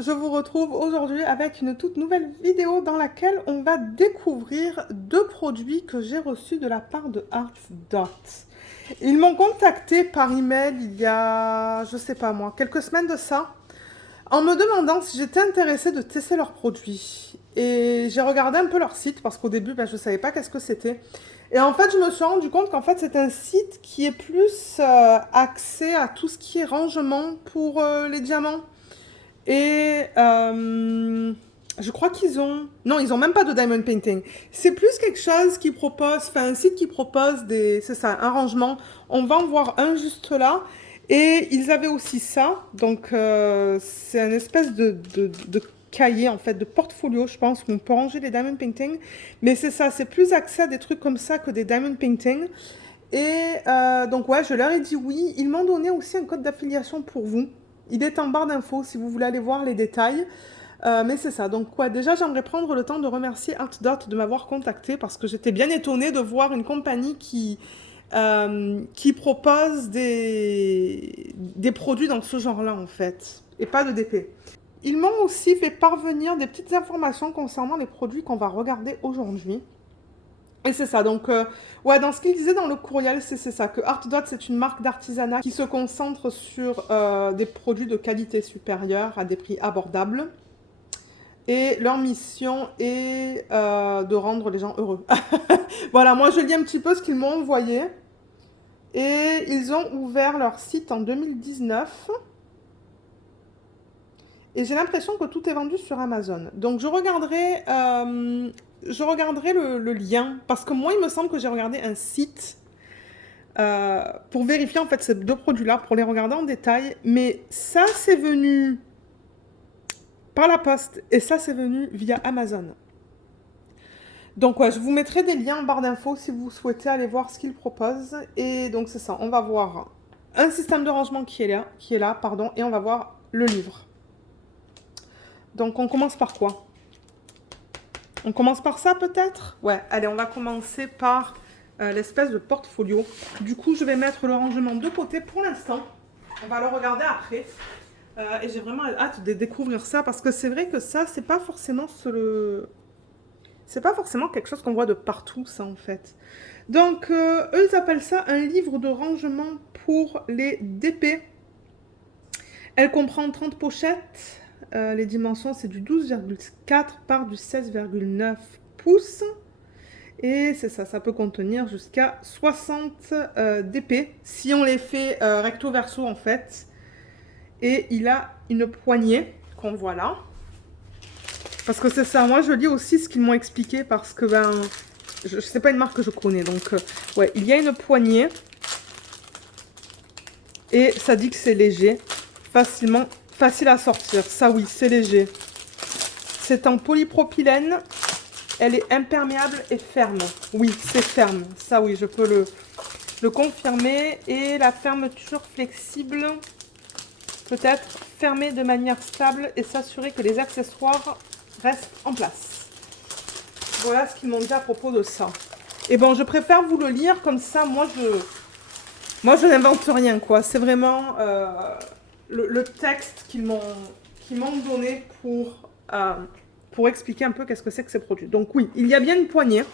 je vous retrouve aujourd'hui avec une toute nouvelle vidéo dans laquelle on va découvrir deux produits que j'ai reçus de la part de Art Dot. Ils m'ont contacté par email il y a, je sais pas moi, quelques semaines de ça, en me demandant si j'étais intéressée de tester leurs produits. Et j'ai regardé un peu leur site parce qu'au début, je ne savais pas qu'est-ce que c'était. Et en fait, je me suis rendu compte qu'en fait, c'est un site qui est plus axé à tout ce qui est rangement pour les diamants. Et je crois qu'ils ont... Non, ils ont même pas de diamond painting. C'est plus quelque chose qui propose, enfin un site qui propose des... C'est ça, un rangement. On va en voir un juste là. Et ils avaient aussi ça. Donc c'est une espèce de cahier, en fait, de portfolio, je pense, où on peut ranger les diamond painting. Mais c'est ça, c'est plus accès à des trucs comme ça que des diamond painting. Et donc ouais, je leur ai dit oui. Ils m'ont donné aussi un code d'affiliation pour vous. Il est en barre d'infos si vous voulez aller voir les détails. Mais c'est ça. Donc ouais, déjà j'aimerais prendre le temps de remercier ArtDot de m'avoir contacté parce que j'étais bien étonnée de voir une compagnie qui propose des produits dans ce genre-là en fait. Et pas de DP. Ils m'ont aussi fait parvenir des petites informations concernant les produits qu'on va regarder aujourd'hui. Et c'est ça, donc ouais, dans ce qu'il disait dans le courriel, c'est ça, que ArtDot c'est une marque d'artisanat qui se concentre sur des produits de qualité supérieure à des prix abordables. Et leur mission est de rendre les gens heureux. Voilà, moi je lis un petit peu ce qu'ils m'ont envoyé. Et ils ont ouvert leur site en 2019. Et j'ai l'impression que tout est vendu sur Amazon. Donc je regarderai le lien. Parce que moi, il me semble que j'ai regardé un site pour vérifier en fait ces deux produits-là, pour les regarder en détail. Mais ça, c'est venu par la poste et ça, c'est venu via Amazon. Donc ouais, je vous mettrai des liens en barre d'infos si vous souhaitez aller voir ce qu'ils proposent. Et donc c'est ça, on va voir un système de rangement qui est là, pardon, et on va voir le livre. Donc on commence par quoi? On commence par ça peut-être? Ouais, allez, on va commencer par l'espèce de portfolio. Du coup, je vais mettre le rangement de côté pour l'instant. On va le regarder après. Et j'ai vraiment hâte de découvrir ça parce que c'est vrai que ça, c'est pas forcément c'est pas forcément quelque chose qu'on voit de partout, ça en fait. Donc, eux, ils appellent ça un livre de rangement pour les DP. Elle comprend 30 pochettes. Les dimensions, c'est du 12,4 par du 16,9 pouces. Et c'est ça, ça peut contenir jusqu'à 60 DP si on les fait recto verso en fait. Et il a une poignée qu'on voit là. Parce que c'est ça, moi je lis aussi ce qu'ils m'ont expliqué parce que c'est pas une marque que je connais. Donc ouais, il y a une poignée. Et ça dit que c'est léger, facile à sortir. Ça oui, c'est léger. C'est en polypropylène. Elle est imperméable et ferme. Oui, c'est ferme. Ça oui, je peux le confirmer. Et la fermeture flexible peut être fermée de manière stable et s'assurer que les accessoires restent en place. Voilà ce qu'ils m'ont dit à propos de ça. Et bon, je préfère vous le lire comme ça. Moi, je n'invente rien, quoi. C'est vraiment le texte qu'ils m'ont donné pour expliquer un peu qu'est-ce que c'est que ces produits. Donc oui, il y a bien une poignée.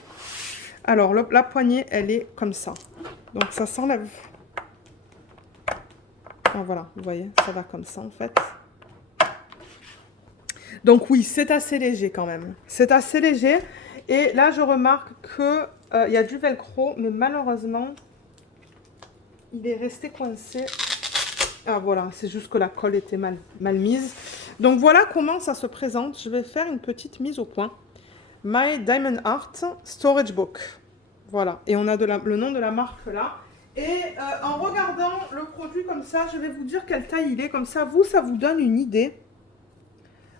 Alors, la poignée, elle est comme ça. Donc, ça s'enlève. Ah, voilà, vous voyez, ça va comme ça, en fait. Donc oui, c'est assez léger quand même. C'est assez léger. Et là, je remarque que il y a du velcro, mais malheureusement, il est resté coincé. Ah voilà, c'est juste que la colle était mal mise. Donc voilà comment ça se présente. Je vais faire une petite mise au point. My Diamond Art Storage Book. Voilà, et on a le nom de la marque là. Et en regardant le produit comme ça, je vais vous dire quelle taille il est. Comme ça vous donne une idée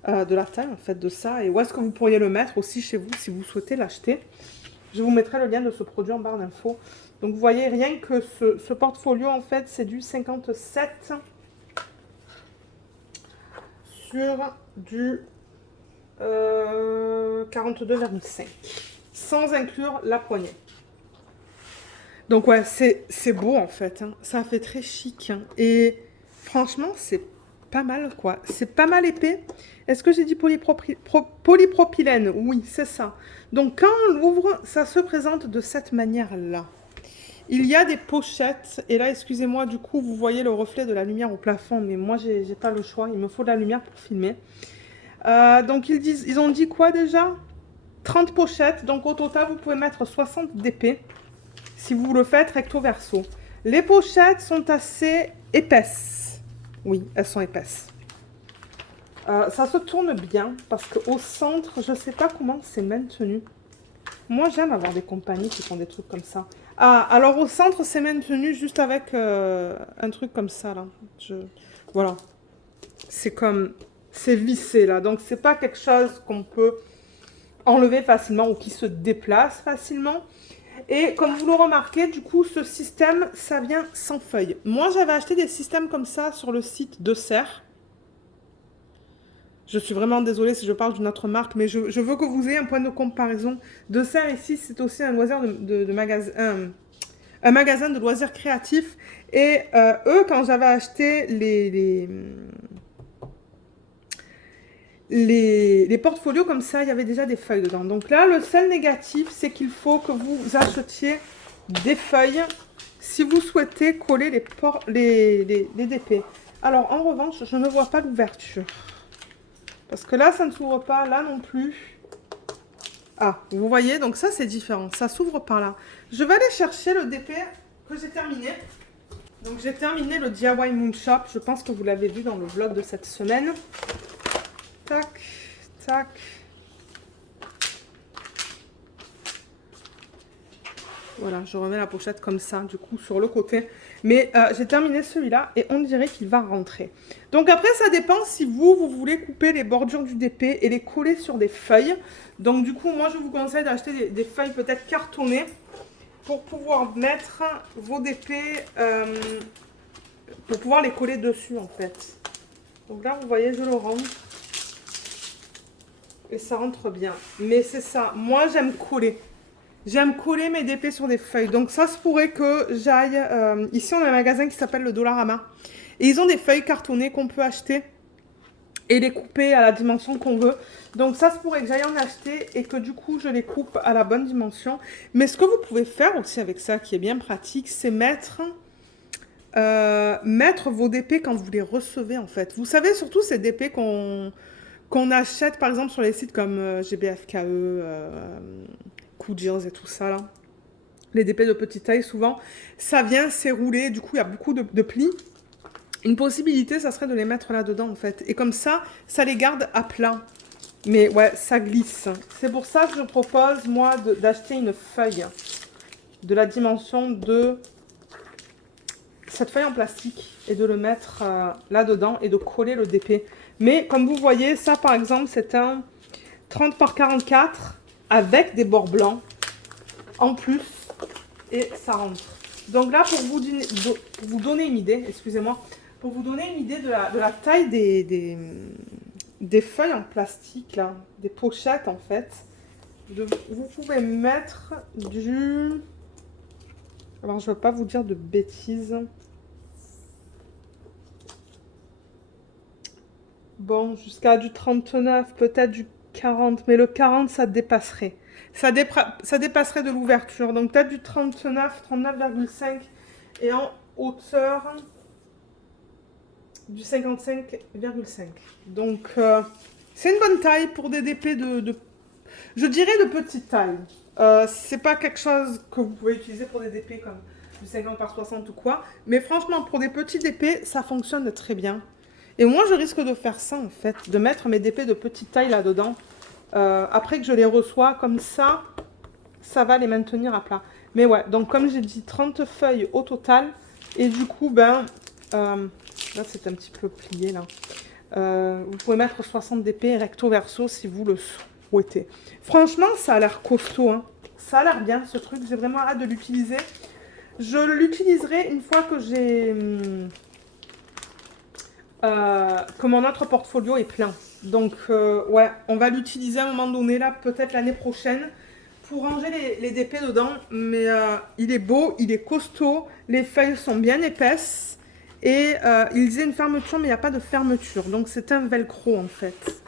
de la taille en fait de ça. Et où est-ce que vous pourriez le mettre aussi chez vous si vous souhaitez l'acheter. Je vous mettrai le lien de ce produit en barre d'infos. Donc vous voyez, rien que ce portfolio, en fait, c'est du 57 sur du 42,5. Sans inclure la poignée. Donc ouais, c'est beau en fait. Hein. Ça fait très chic. Hein. Et franchement, c'est pas mal, quoi. C'est pas mal épais. Est-ce que j'ai dit polypropylène? Oui, c'est ça. Donc, quand on l'ouvre, ça se présente de cette manière-là. Il y a des pochettes. Et là, excusez-moi, du coup, vous voyez le reflet de la lumière au plafond. Mais moi, j'ai pas le choix. Il me faut de la lumière pour filmer. Donc, ils ont dit quoi déjà? 30 pochettes. Donc, au total, vous pouvez mettre 60 d'épais. Si vous le faites recto verso. Les pochettes sont assez épaisses. Oui, elles sont épaisses. Ça se tourne bien parce qu'au centre, je ne sais pas comment c'est maintenu. Moi, j'aime avoir des compagnies qui font des trucs comme ça. Ah, alors au centre, c'est maintenu juste avec un truc comme ça, là. Voilà. C'est comme... C'est vissé, là. Donc, c'est pas quelque chose qu'on peut enlever facilement ou qui se déplace facilement. Et comme vous le remarquez, du coup, ce système, ça vient sans feuilles. Moi, j'avais acheté des systèmes comme ça sur le site de Serre. Je suis vraiment désolée si je parle d'une autre marque, mais je veux que vous ayez un point de comparaison. De Serre, ici, c'est aussi un loisir de magasin, un magasin de loisirs créatifs. Et eux, quand j'avais acheté les portfolios comme ça, il y avait déjà des feuilles dedans. Donc là, le seul négatif, c'est qu'il faut que vous achetiez des feuilles si vous souhaitez coller les DP. Alors, en revanche, je ne vois pas l'ouverture. Parce que là, ça ne s'ouvre pas, là non plus. Ah, vous voyez, donc ça, c'est différent. Ça s'ouvre par là. Je vais aller chercher le DP que j'ai terminé. Donc, j'ai terminé le DIY Moon Shop. Je pense que vous l'avez vu dans le vlog de cette semaine. Tac, tac. Voilà, je remets la pochette comme ça, du coup, sur le côté. Mais j'ai terminé celui-là et on dirait qu'il va rentrer. Donc après, ça dépend si vous voulez couper les bordures du DP et les coller sur des feuilles. Donc du coup, moi, je vous conseille d'acheter des feuilles peut-être cartonnées pour pouvoir mettre vos DP, pour pouvoir les coller dessus, en fait. Donc là, vous voyez, je le rentre. Et ça rentre bien. Mais c'est ça, moi, j'aime coller. J'aime coller mes DP sur des feuilles. Donc ça se pourrait que j'aille... ici, on a un magasin qui s'appelle le Dollarama. Et ils ont des feuilles cartonnées qu'on peut acheter et les couper à la dimension qu'on veut. Donc ça se pourrait que j'aille en acheter et que du coup, je les coupe à la bonne dimension. Mais ce que vous pouvez faire aussi avec ça, qui est bien pratique, c'est mettre vos DP quand vous les recevez, en fait. Vous savez, surtout ces DP qu'on achète, par exemple, sur les sites comme GBFKE... Coodirs et tout ça là, les DP de petite taille souvent, ça vient, c'est roulé, du coup il y a beaucoup de plis. Une possibilité, ça serait de les mettre là-dedans en fait, et comme ça, ça les garde à plat. Mais ouais, ça glisse. C'est pour ça que je propose moi d'acheter une feuille de la dimension de cette feuille en plastique et de le mettre là-dedans et de coller le DP. Mais comme vous voyez, ça par exemple, c'est un 30 par 44 avec des bords blancs en plus et ça rentre. Donc là, pour vous donner une idée, excusez-moi, pour vous donner une idée de la taille des feuilles en plastique, là, des pochettes en fait, vous pouvez mettre du... Alors je ne veux pas vous dire de bêtises. Bon, jusqu'à du 39, peut-être du 40, mais le 40, ça dépasserait. Ça dépasserait de l'ouverture. Donc peut-être du 39, 39,5 et en hauteur du 55,5. Donc c'est une bonne taille pour des DP je dirais de petite taille. C'est pas quelque chose que vous pouvez utiliser pour des DP comme du 50 par 60 ou quoi. Mais franchement, pour des petits DP, ça fonctionne très bien. Et moi, je risque de faire ça, en fait, de mettre mes DP de petite taille là-dedans. Après que je les reçois, comme ça va les maintenir à plat. Mais ouais, donc comme j'ai dit, 30 feuilles au total. Et du coup, là, c'est un petit peu plié, là. Vous pouvez mettre 60 DP recto verso si vous le souhaitez. Franchement, ça a l'air costaud, hein. Ça a l'air bien, ce truc. J'ai vraiment hâte de l'utiliser. Je l'utiliserai une fois que que mon autre portfolio est plein. Donc, ouais, on va l'utiliser à un moment donné, là, peut-être l'année prochaine, pour ranger les DP dedans. Mais il est beau, il est costaud, les feuilles sont bien épaisses. Et il disait une fermeture, mais il n'y a pas de fermeture. Donc c'est un velcro en fait.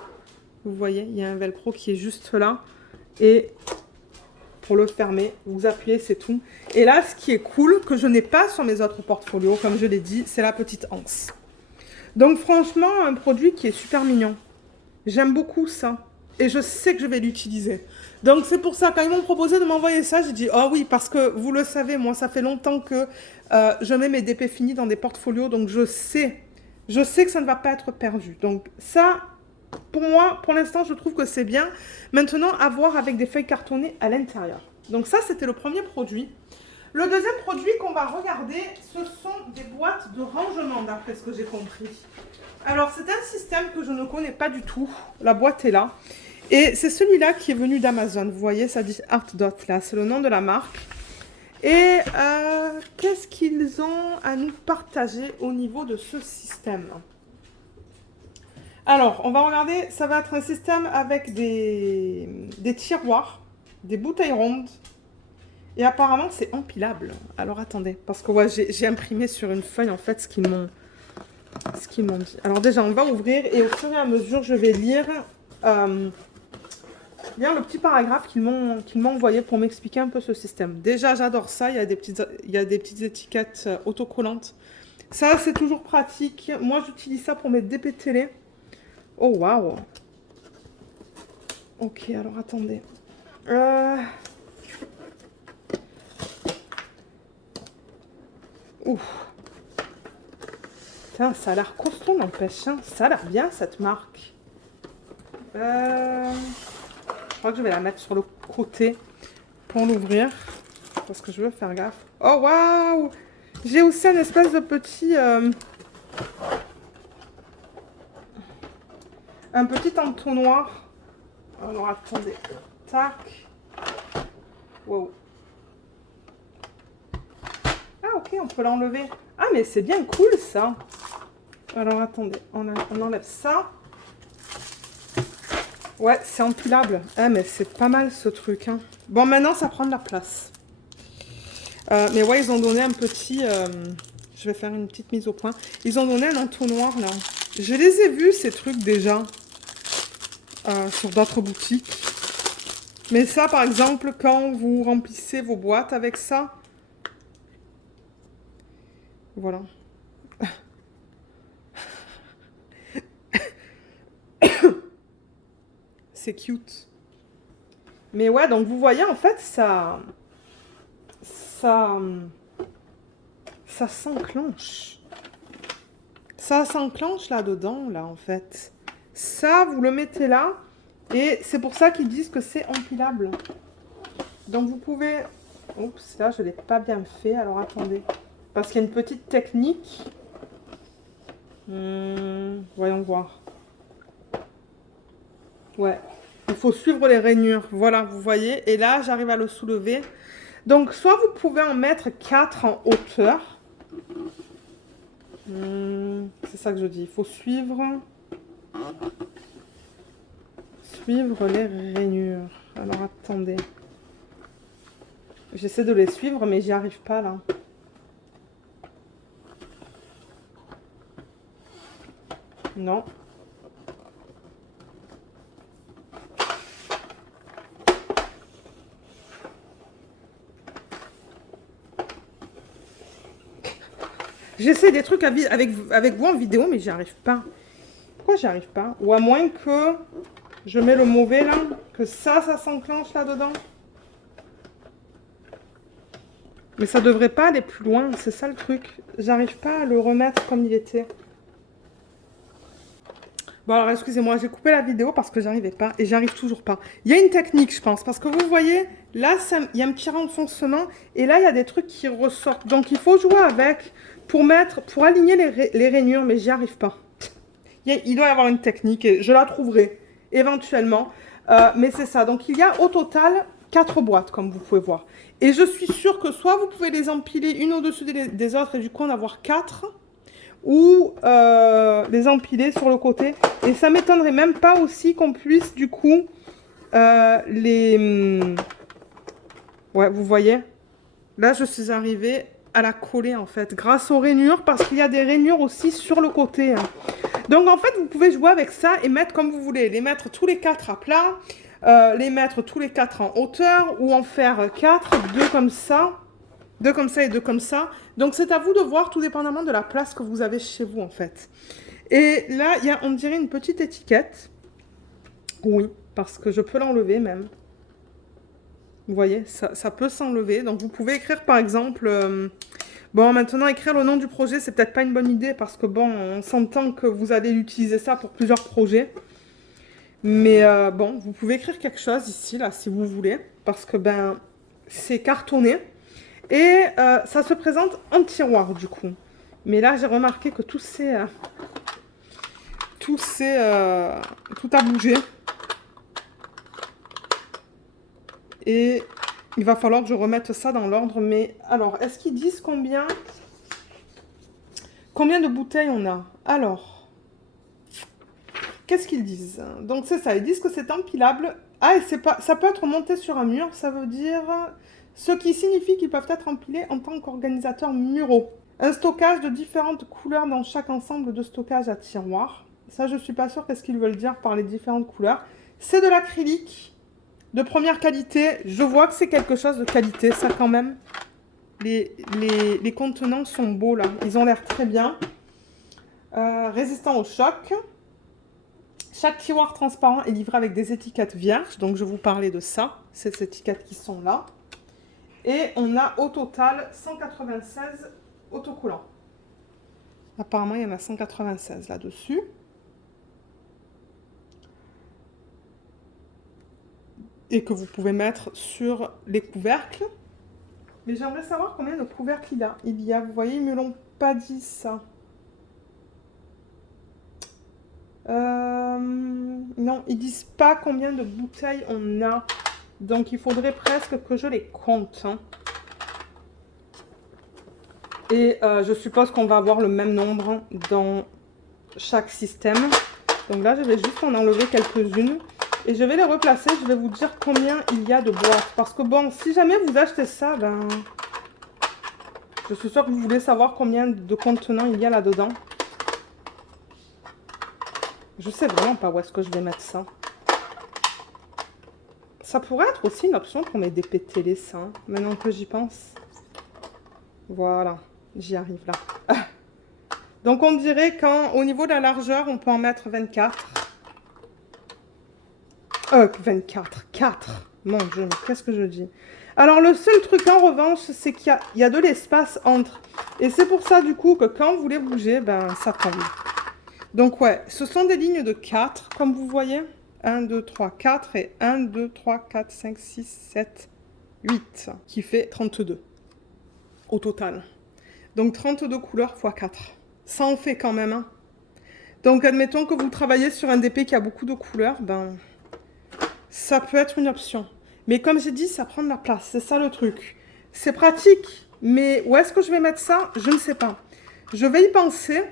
Vous voyez, il y a un velcro qui est juste là. Et pour le fermer, vous appuyez, c'est tout. Et là, ce qui est cool, que je n'ai pas sur mes autres portfolios, comme je l'ai dit, c'est la petite anse. Donc franchement, un produit qui est super mignon. J'aime beaucoup ça. Et je sais que je vais l'utiliser. Donc c'est pour ça, quand ils m'ont proposé de m'envoyer ça, j'ai dit, oh oui, parce que vous le savez, moi, ça fait longtemps que je mets mes DP finis dans des portfolios, donc je sais que ça ne va pas être perdu. Donc ça, pour moi, pour l'instant, je trouve que c'est bien. Maintenant, à voir avec des feuilles cartonnées à l'intérieur. Donc ça, c'était le premier produit. Le deuxième produit qu'on va regarder, ce sont des boîtes de rangement, d'après ce que j'ai compris. Alors, c'est un système que je ne connais pas du tout. La boîte est là. Et c'est celui-là qui est venu d'Amazon. Vous voyez, ça dit Art Dot là. C'est le nom de la marque. Et qu'est-ce qu'ils ont à nous partager au niveau de ce système? Alors, on va regarder. Ça va être un système avec des tiroirs, des bouteilles rondes. Et apparemment, c'est empilable. Alors, attendez. Parce que ouais, j'ai imprimé sur une feuille, en fait, ce qu'ils m'ont dit. Alors déjà, on va ouvrir et au fur et à mesure, je vais lire le petit paragraphe qu'ils m'ont envoyé pour m'expliquer un peu ce système. Déjà, j'adore ça. Il y a des petites étiquettes autocollantes. Ça, c'est toujours pratique. Moi, j'utilise ça pour mes DP télé. Oh, waouh. Ok, alors attendez. Ouf. Putain, ça a l'air costaud, n'empêche. Hein. Ça a l'air bien, cette marque. Je crois que je vais la mettre sur le côté pour l'ouvrir. Parce que je veux faire gaffe. Oh, waouh! J'ai aussi un espèce de petit... un petit entonnoir. Alors, attendez. Tac. Wow. Ah, ok, on peut l'enlever. Ah, mais c'est bien cool, ça. Alors, attendez. On enlève ça. Ouais, c'est empilable. Ah, mais c'est pas mal, ce truc. Hein. Bon, maintenant, ça prend de la place. Mais ouais, ils ont donné un petit... je vais faire une petite mise au point. Ils ont donné un entonnoir, là. Je les ai vus, ces trucs, déjà. Sur d'autres boutiques. Mais ça, par exemple, quand vous remplissez vos boîtes avec ça... Voilà. C'est cute. Mais ouais, donc vous voyez, en fait, ça s'enclenche. Ça s'enclenche là-dedans, là, en fait. Ça, vous le mettez là. Et c'est pour ça qu'ils disent que c'est empilable. Donc vous pouvez... Oups, là, je ne l'ai pas bien fait. Alors, attendez. Parce qu'il y a une petite technique. Voyons voir. Ouais. Il faut suivre les rainures. Voilà, vous voyez. Et là, j'arrive à le soulever. Donc, soit vous pouvez en mettre 4 en hauteur. C'est ça que je dis. Il faut suivre les rainures. Alors, attendez. J'essaie de les suivre, mais j'y arrive pas, là. Non. J'essaie des trucs avec vous en vidéo, mais j'y arrive pas. Pourquoi j'y arrive pas? Ou à moins que je mets le mauvais là, que ça s'enclenche là-dedans. Mais ça devrait pas aller plus loin, c'est ça le truc. J'arrive pas à le remettre comme il était. Bon alors excusez-moi, j'ai coupé la vidéo parce que j'arrivais pas et j'arrive toujours pas. Il y a une technique je pense, parce que vous voyez, là il y a un petit renfoncement et là il y a des trucs qui ressortent. Donc il faut jouer avec pour aligner les rainures, mais j'y arrive pas. Il doit y avoir une technique et je la trouverai éventuellement. Mais c'est ça, donc il y a au total 4 boîtes comme vous pouvez voir. Et je suis sûre que soit vous pouvez les empiler une au-dessus des autres et du coup en avoir 4, ou les empiler sur le côté. Et ça m'étonnerait même pas aussi qu'on puisse du coup les... Ouais, vous voyez, là je suis arrivée à la coller en fait, grâce aux rainures, parce qu'il y a des rainures aussi sur le côté. Hein. Donc en fait, vous pouvez jouer avec ça et mettre comme vous voulez. Les mettre tous les 4 à plat, les mettre tous les 4 en hauteur, ou en faire 4, 2 comme ça. 2 comme ça et 2 comme ça. Donc c'est à vous de voir, tout dépendamment de la place que vous avez chez vous en fait. Et là, il y a, on dirait, une petite étiquette. Oui, parce que je peux l'enlever même. Vous voyez, ça peut s'enlever. Donc vous pouvez écrire par exemple... bon, maintenant, écrire le nom du projet, c'est peut-être pas une bonne idée parce que bon, on s'entend que vous allez utiliser ça pour plusieurs projets. Mais bon, vous pouvez écrire quelque chose ici, là, si vous voulez. Parce que ben, c'est cartonné. Et ça se présente en tiroir, du coup. Mais là, j'ai remarqué que tout a bougé. Et il va falloir que je remette ça dans l'ordre. Mais alors, est-ce qu'ils disent combien de bouteilles on a? Alors, qu'est-ce qu'ils disent? Donc c'est ça, ils disent que c'est empilable. Ah, et c'est pas, ça peut être monté sur un mur, ça veut dire... Ce qui signifie qu'ils peuvent être empilés en tant qu'organisateurs muraux. Un stockage de différentes couleurs dans chaque ensemble de stockage à tiroir. Ça, je ne suis pas sûre qu'est-ce qu'ils veulent dire par les différentes couleurs. C'est de l'acrylique de première qualité. Je vois que c'est quelque chose de qualité, ça quand même. Les contenants sont beaux là, ils ont l'air très bien. Résistant au choc. Chaque tiroir transparent est livré avec des étiquettes vierges. Donc je vous parlais de ça, ces étiquettes qui sont là. Et on a au total 196 autocollants. Apparemment, il y en a 196 là-dessus. Et que vous pouvez mettre sur les couvercles. Mais j'aimerais savoir combien de couvercles il y a. Vous voyez, ils ne me l'ont pas dit ça. Non, ils ne disent pas combien de bouteilles on a. Donc, il faudrait presque que je les compte. Hein. Et je suppose qu'on va avoir le même nombre dans chaque système. Donc là, je vais juste en enlever quelques-unes. Et je vais les replacer. Je vais vous dire combien il y a de boîtes. Parce que bon, si jamais vous achetez ça, ben... je suis sûre que vous voulez savoir combien de contenants il y a là-dedans. Je sais vraiment pas où est-ce que je vais mettre ça. Ça pourrait être aussi une option pour mes DP télé, ça. Hein, maintenant que j'y pense. Voilà, j'y arrive là. Donc on dirait qu'au niveau de la largeur, on peut en mettre 24. 24, 4. Mon Dieu, mais qu'est-ce que je dis? Alors le seul truc en revanche, c'est qu'il y a de l'espace entre. Et c'est pour ça du coup que quand vous les bougez, ben ça tombe. Donc ouais, ce sont des lignes de 4, comme vous voyez. 1, 2, 3, 4 et 1, 2, 3, 4, 5, 6, 7, 8, qui fait 32 au total. Donc 32 couleurs x 4. Ça en fait quand même. Hein. Donc admettons que vous travaillez sur un DP qui a beaucoup de couleurs, ben ça peut être une option. Mais comme j'ai dit, ça prend de la place, c'est ça le truc. C'est pratique, mais où est-ce que je vais mettre ça? Je ne sais pas. Je vais y penser.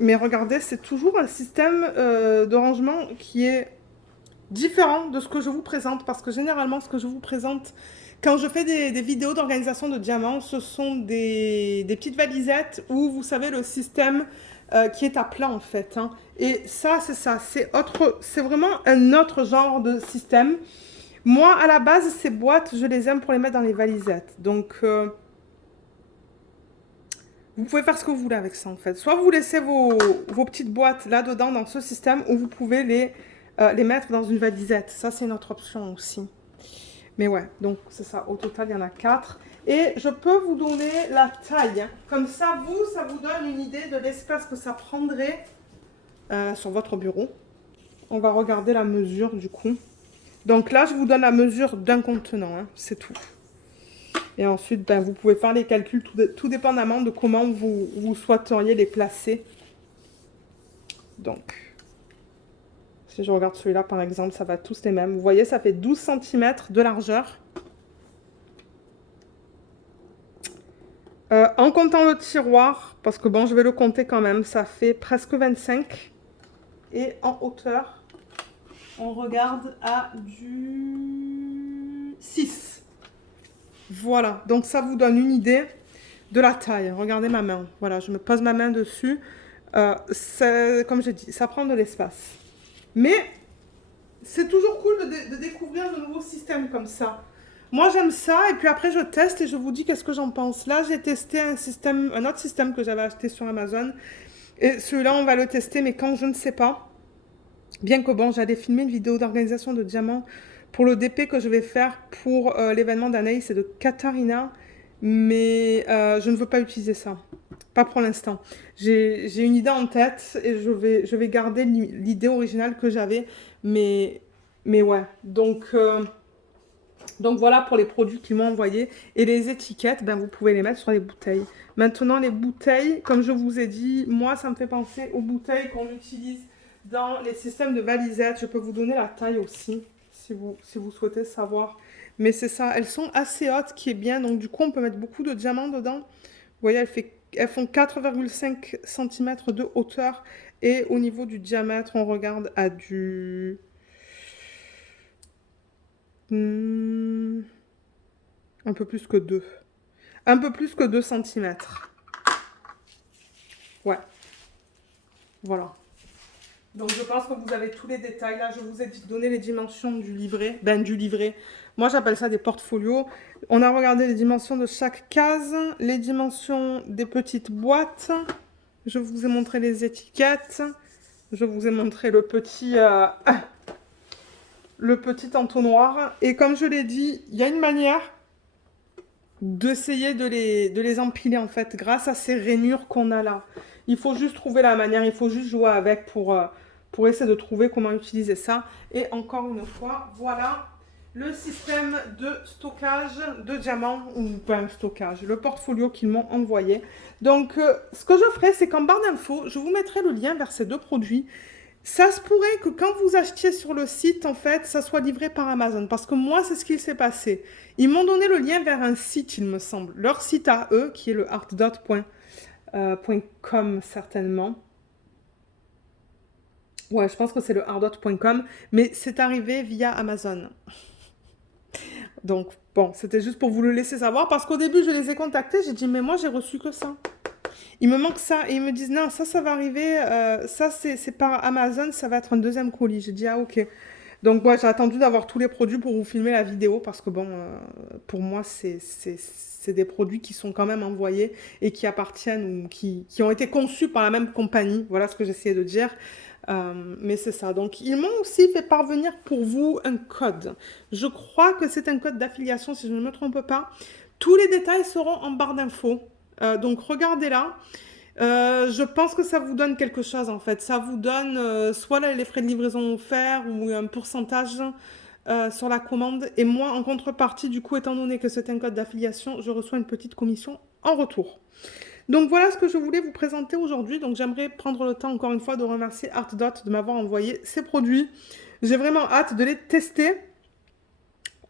Mais regardez, c'est toujours un système de rangement qui est différent de ce que je vous présente. Parce que généralement, ce que je vous présente, quand je fais des vidéos d'organisation de diamants, ce sont des petites valisettes où, vous savez, le système qui est à plat en fait. Hein. Et ça, c'est ça. C'est vraiment un autre genre de système. Moi, à la base, ces boîtes, je les aime pour les mettre dans les valisettes. Donc... vous pouvez faire ce que vous voulez avec ça, en fait. Soit vous laissez vos petites boîtes là-dedans, dans ce système, ou vous pouvez les mettre dans une valisette. Ça, c'est une autre option aussi. Mais ouais, donc c'est ça. Au total, il y en a 4. Et je peux vous donner la taille. Hein. Comme ça, ça vous donne une idée de l'espace que ça prendrait sur votre bureau. On va regarder la mesure, du coup. Donc là, je vous donne la mesure d'un contenant. Hein. C'est tout. Et ensuite, ben, vous pouvez faire les calculs tout dépendamment de comment vous souhaiteriez les placer. Donc, si je regarde celui-là, par exemple, ça va tous les mêmes. Vous voyez, ça fait 12 cm de largeur. En comptant le tiroir, parce que bon, je vais le compter quand même, ça fait presque 25. Et en hauteur, on regarde à du 6. Voilà, donc ça vous donne une idée de la taille. Regardez ma main. Voilà, je me pose ma main dessus. Comme j'ai dit, ça prend de l'espace. Mais c'est toujours cool de découvrir de nouveaux systèmes comme ça. Moi, j'aime ça, et puis après, je teste et je vous dis qu'est-ce que j'en pense. Là, j'ai testé un autre système que j'avais acheté sur Amazon. Et celui-là, on va le tester, mais quand je ne sais pas. Bien que bon, j'allais filmer une vidéo d'organisation de diamants pour le DP que je vais faire pour l'événement d'Anaïs et de Katharina, mais je ne veux pas utiliser ça. Pas pour l'instant. J'ai une idée en tête et je vais garder l'idée originale que j'avais, mais ouais. Donc voilà pour les produits qu'ils m'ont envoyés. Et les étiquettes, ben, vous pouvez les mettre sur les bouteilles. Maintenant, les bouteilles, comme je vous ai dit, moi, ça me fait penser aux bouteilles qu'on utilise dans les systèmes de valisettes. Je peux vous donner la taille aussi, si vous souhaitez savoir. Mais c'est ça, elles sont assez hautes, qui est bien. Donc du coup, on peut mettre beaucoup de diamants dedans. Vous voyez, elles font 4,5 cm de hauteur. Et au niveau du diamètre, on regarde à du... un peu plus que 2. Un peu plus que 2 centimètres. Ouais. Voilà. Donc je pense que vous avez tous les détails. Là, je vous ai donné les dimensions du livret. Ben, du livret. Moi, j'appelle ça des portfolios. On a regardé les dimensions de chaque case, les dimensions des petites boîtes. Je vous ai montré les étiquettes. Je vous ai montré le petit entonnoir. Et comme je l'ai dit, il y a une manière d'essayer de les empiler, en fait, grâce à ces rainures qu'on a là. Il faut juste trouver la manière, il faut juste jouer avec pour essayer de trouver comment utiliser ça. Et encore une fois, voilà le système de stockage de diamants, ou pas un stockage, le portfolio qu'ils m'ont envoyé. Donc, ce que je ferai, c'est qu'en barre d'infos, je vous mettrai le lien vers ces deux produits. Ça se pourrait que quand vous achetiez sur le site, en fait, ça soit livré par Amazon. Parce que moi, c'est ce qu'il s'est passé. Ils m'ont donné le lien vers un site, il me semble. Leur site à eux, qui est le artdot.com certainement. Ouais, je pense que c'est le artdot.com. Mais c'est arrivé via Amazon. Donc, bon, c'était juste pour vous le laisser savoir. Parce qu'au début, je les ai contactés. J'ai dit, mais moi, j'ai reçu que ça. Il me manque ça. Et ils me disent, non, ça va arriver. Ça, c'est par Amazon. Ça va être un deuxième colis. J'ai dit, ah, ok. Donc, ouais, j'ai attendu d'avoir tous les produits pour vous filmer la vidéo. Parce que, bon, pour moi, c'est des produits qui sont quand même envoyés et qui appartiennent ou qui ont été conçus par la même compagnie. Voilà ce que j'essayais de dire. Mais c'est ça. Donc, ils m'ont aussi fait parvenir pour vous un code. Je crois que c'est un code d'affiliation, si je ne me trompe pas. Tous les détails seront en barre d'infos. Donc, regardez là. Je pense que ça vous donne quelque chose en fait. Ça vous donne soit les frais de livraison offerts ou un pourcentage sur la commande. Et moi, en contrepartie, du coup, étant donné que c'est un code d'affiliation, je reçois une petite commission en retour. Donc voilà ce que je voulais vous présenter aujourd'hui. Donc j'aimerais prendre le temps encore une fois de remercier ArtDot de m'avoir envoyé ces produits. J'ai vraiment hâte de les tester.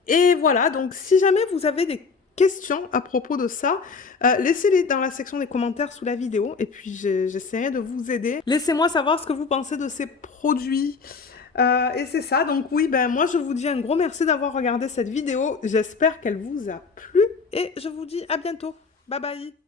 Et voilà, donc si jamais vous avez des questions à propos de ça, laissez-les dans la section des commentaires sous la vidéo et puis j'essaierai de vous aider. Laissez-moi savoir ce que vous pensez de ces produits. Et c'est ça, donc oui, ben moi je vous dis un gros merci d'avoir regardé cette vidéo. J'espère qu'elle vous a plu et je vous dis à bientôt. Bye bye.